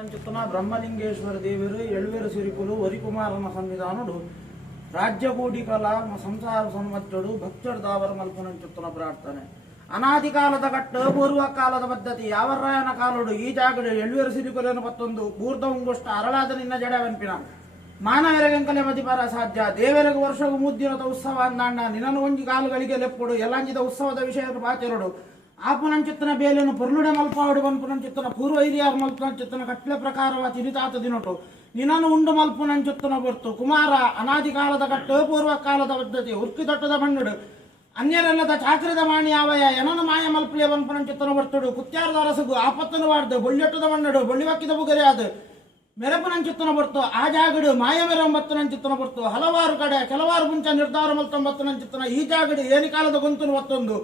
ಮಲ್ಪನಂಚಿತ್ತನ ಬ್ರಹ್ಮಲಿಂಗೇಶ್ವರ ದೇವರು ಎಳುವೆರು ಸಿರಿಕುಲು ವರಿಕುಮಾರನ ಸನ್ನಿಧಾನಡು ರಾಜ್ಯಕೋಟಿ ಕಲಾ ಸಂಸಾರ ಸನ್ಮಚ್ಚಡು ಭಕ್ತರು ದಾವರ ಮಲ್ಪನಂಚಿತ್ತನ ಪ್ರಾರ್ಥನೆ ಅನಾದಿ ಕಾಲದ ಕಟ್ಟ ಪೂರ್ವ ಕಾಲದ ಪದ್ಧತಿ ಯಾವರಾಯನ ಕಾಲುಡು ಈ ಜಾಗಡು ಎಳುವೆರು ಸಿರಿಕುಲನ್ನು ಮತ್ತೊಂದು ಪೂರ್ಧ ಉಂಗುಷ್ಟ ಅರಳಾದ ನಿನ್ನ ಜಡವೆಂಪಿನ ಮಾನವರೆಗೆಂಕಲೆ ಮದಿಪರ ಸಾಧ್ಯ ದೇವರಿಗೆ ವರ್ಷವು ಮುದ್ದಿರದ ಉತ್ಸವ ಅಂದಾಂಡ ನಿನ್ನನ್ನು ಒಂಜಿ ಕಾಲುಗಳಿಗೆ ಲೆಪ್ಪುಡು ಎಲ್ಲಂಜಿದ ಉತ್ಸವದ ವಿಷಯ ಬಾಚೆರಡು ಆಪುನಂಚಿತ್ತನ ಬೇಲೆನು ಪೊರ್ಲುಡೆ ಮಲ್ಪಾವಡು ಬನ್ಪುನಂಚಿತ್ತನ ಪೂರ್ವ ಹಿರಿಯರು ಮಲ್ಪುನಂಚಿತ್ತನ ಕಟ್ಲೆ ಪ್ರಕಾರವ ತಿರಿತಾತ ದಿನಟು ನಿನ್ನನ್ನು ಉಂಡು ಮಲ್ಪುನಂಚಿತ್ತನ ಬರ್ತು ಕುಮಾರ ಅನಾದಿ ಕಾಲದ ಕಟ್ಟು ಪೂರ್ವ ಕಾಲದ ಪದ್ಧತಿ ಉರ್ಕಿ ತೊಟ್ಟದ ಮಣ್ಣುಡು ಅನ್ಯರೆಲ್ಲದ ಚಾಕ್ರದ ಮಾಣಿ ಆವಯ ಏನನ್ನು ಮಾಯ ಮಲ್ಪಲೆ ಬನ್ಪುನಂಚಿತ್ತನ ಬರ್ತುಡು ಕುತ್ಯಾರದ ಅರಸಗು ಆಪತ್ತನು ಬಾರ್ದು ಬೊಳ್ಳೆಟ್ಟದ ಮಣ್ಣುಡು ಬೊಳ್ಳಿವಕ್ಕಿದ ಬುಗರೆ ಅದು ಮೆರಪನಂಚಿತ್ತನ ಬರ್ತು ಆ ಜಾಗಡು ಮಾಯ ಮೆರಂಬತ್ತನಂಚಿತ್ತನ ಬರ್ತು ಹಲವಾರು ಕಡೆ ಕೆಲವಾರು ಮುಂಚ ನಿರ್ಧಾರ ಮಲ್ತೊಂಬತ್ತನಂಚಿತ್ತನ ಈ ಜಾಗಡು ಏನಿ ಕಾಲದ ಗೊಂತನು ಒತ್ತೊಂದು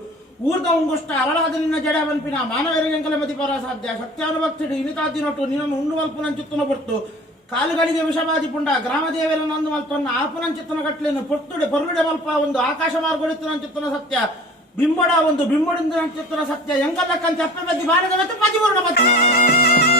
ಊರ್ದ ಉಂಗುಷ್ಟ ಅರಳಾದ ನಿನ್ನ ಜಡ ಬನ್ಪಿನ ಮಾನವರಿಗೆಂಕಲೆ ಮದಿಪರ ಸಾಧ್ಯ ಸತ್ಯಾನುಭಕ್ತಿಡು ಇನಿತಾದಿನೊಟ್ಟು ನಿನ್ನನ್ನು ಉಂಡು ಮಲ್ಪುನಂಚಿತ್ತನ ಬರ್ತು ಕಾಲುಗಳಿಗೆ ವಿಷಬಾದಿ ಪುಂಡ ಗ್ರಾಮ ದೇವರ ನಂದು ಮಲ್ಪನ್ನ ಆಪುನಂಚಿತ್ತನ ಕಟ್ಲೆಯನ್ನು ಪೊರ್ಲುಡೆ ಮಲ್ಪ ಒಂದು ಆಕಾಶ ಮಾರ್ಗೊಳಿತನಂಚಿತ್ತನ ಸತ್ಯ ಬಿಂಬಡ ಒಂದು ಬಿಂಬಡಿಂದ ಚಿತ್ತನ ಸತ್ಯ ಎಂಕಲ್ಲಕ್ಕಂತ ಅಪ್ಪ ಬದ್ದಿ ಬಾಣದ ಮತ್ತು ಪದಿಮೂರ್ಣ